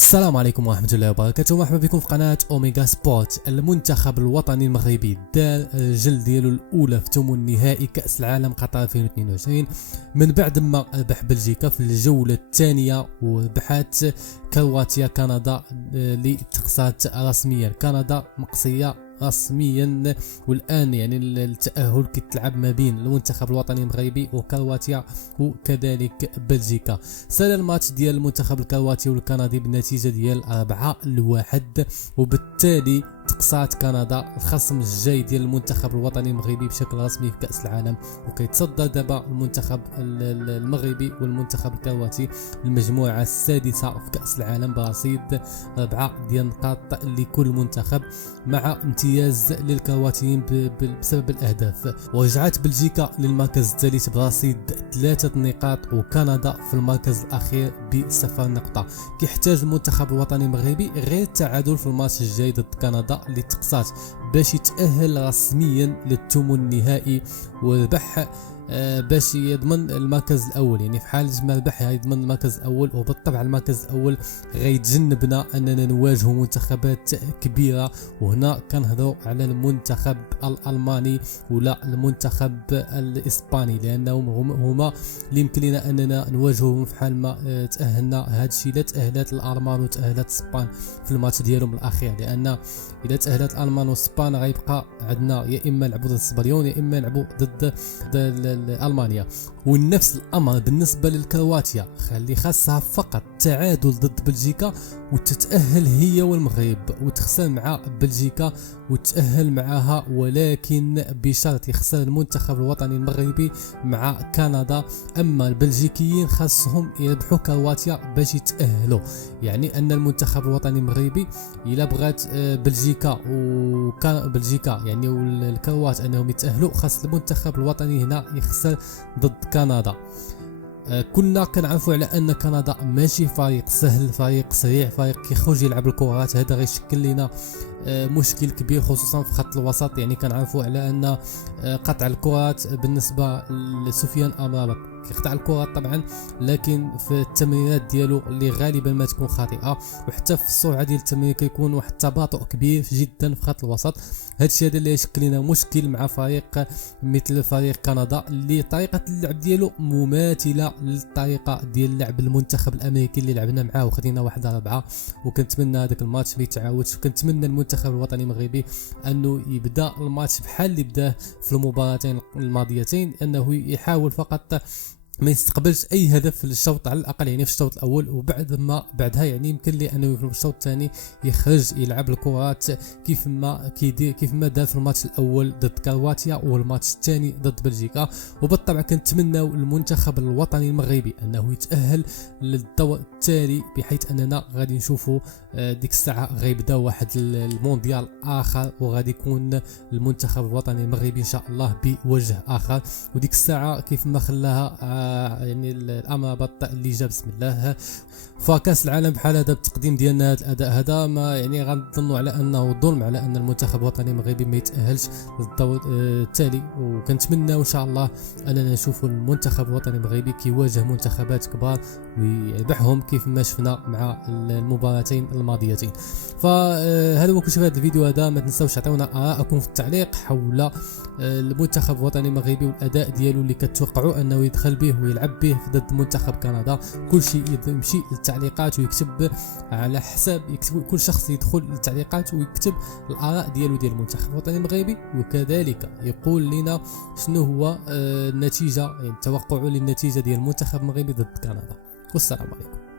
السلام عليكم ورحمة الله وبركاته. مرحبا بكم في قناة أوميغا سبورت. المنتخب الوطني المغربي دار الجل ديالو الأولى في ثمن نهائي كأس العالم قطر 2022 من بعد ما ربح بلجيكا في الجولة الثانية وربحت كرواتيا كندا اللي تقصات رسميا. كندا مقصية رسميا، والان يعني التأهل كيتلعب ما بين المنتخب الوطني المغربي وكرواتيا وكذلك بلجيكا. سال الماتش ديال المنتخب الكرواتي والكندي بالنتيجه ديال 4-1، وبالتالي تقصات كندا الخصم الجاي ديال المنتخب الوطني المغربي بشكل رسمي في كأس العالم، وكيتصدر دابا المنتخب المغربي والمنتخب الكرواتي المجموعة السادسة في كأس العالم برصيد 4 ديال النقاط لكل منتخب، مع امتياز للكرواتيين بسبب الأهداف. ورجعت بلجيكا للمركز الثالث برصيد 3 نقاط، وكندا في المركز الأخير ب0 نقطة. كيحتاج المنتخب الوطني المغربي غير التعادل في الماتش الجاي ضد كندا اللي تقصات باش يتأهل رسميا للثمن النهائي وربح باش يضمن المركز الاول. يعني في حال ما ربح يضمن المركز الاول، وبالطبع المركز الاول غيتجنبنا اننا نواجه منتخبات كبيره، وهنا كنهضروا على المنتخب الالماني ولا المنتخب الاسباني، لانهم هما اللي يمكن لنا اننا نواجههم في حال ما تاهلنا. هذا الشيء لا تاهلات الالمان وتاهلات اسبان في الماتش ديالهم الاخير، لان اذا تاهلات الالمان واسبان غيبقى عندنا يا اما نلعبوا ضد اسبانيون يا اما نلعبوا ضد المانيا. ونفس الامر بالنسبه للكرواتيا، خلي خاصها فقط تعادل ضد بلجيكا وتتاهل هي والمغرب، وتخسر مع بلجيكا وتتاهل معها، ولكن بشرط يخسر المنتخب الوطني المغربي مع كندا. اما البلجيكيين خاصهم يربحوا كرواتيا باش يتاهلوا. يعني ان المنتخب الوطني المغربي الا بغات بلجيكا يعني والكروات انهم يتاهلوا، خاص المنتخب الوطني هنا يخسر ضد كندا. كنا كنعرفوا على ان كندا ماشي فريق سهل، فريق سريع، فريق كيخرج يلعب الكرات. هذا غيشكل لنا مشكل كبير خصوصا في خط الوسط. يعني كنعرفوا على ان قطع الكرات بالنسبه لسفيان امرابط كيقطع الكرات طبعا، لكن في التمريرات ديالو اللي غالبا ما تكون خاطئه، وحتى في السرعه ديال التمرير كيكون واحد التباطؤ كبير جدا في خط الوسط. هذا الشيء هذا اللي يشكل لنا مشكل مع فريق مثل فريق كندا، اللي طريقه اللعب ديالو مماثله للطريقه ديال لعب المنتخب الامريكي اللي لعبنا معاه وخدينا 1-4. وكنتمنى هذاك الماتش ما يتعاودش، وكنتمنى المنتخب الوطني المغربي انه يبدا الماتش بحال اللي بداه في المباراتين الماضيتين، انه يحاول فقط ما يستقبلش اي هدف في الشوط على الاقل، يعني في الشوط الاول، بعدها يعني يمكن لي انه في الشوط الثاني يخرج يلعب الكرات كيف ما دار في الماتش الاول ضد كرواتيا والماتش الثاني ضد بلجيكا. وبالطبع كنتمناو المنتخب الوطني المغربي انه يتاهل للدور التالي، بحيث اننا غادي نشوفوا ديك الساعه غيبدا واحد المونديال اخر، وغادي يكون المنتخب الوطني المغربي ان شاء الله بوجه اخر. وديك الساعه كيف ما خلاها يعني الامرابط اللي جاب بسم الله فكاس العالم بحال هذا بالتقديم ديالنا، هذا الاداء هذا ما يعني غنظنوا على انه ظلم على ان المنتخب الوطني المغربي ما يتاهلش للدور التالي. وكنتمنى ان شاء الله اننا نشوفوا المنتخب الوطني المغربي كيواجه منتخبات كبار ويربحهم كيف ما شفنا مع المباراتين الماضيتين. فهذا هو كل شيء في هذا الفيديو هذا. ما تنساوش تعطيونا آراءكم في التعليق حول المنتخب الوطني المغربي والاداء ديالو اللي كتوقعوا انه يدخل به ويلعب به ضد منتخب كندا. كل شيء يمشي للتعليقات ويكتب على حساب، كل شخص يدخل للتعليقات ويكتب الاراء ديالو ديال المنتخب الوطني المغربي، وكذلك يقول لنا شنو هو النتيجه، يعني توقعه للنتيجه ديال المنتخب المغربي ضد كندا. والسلام عليكم.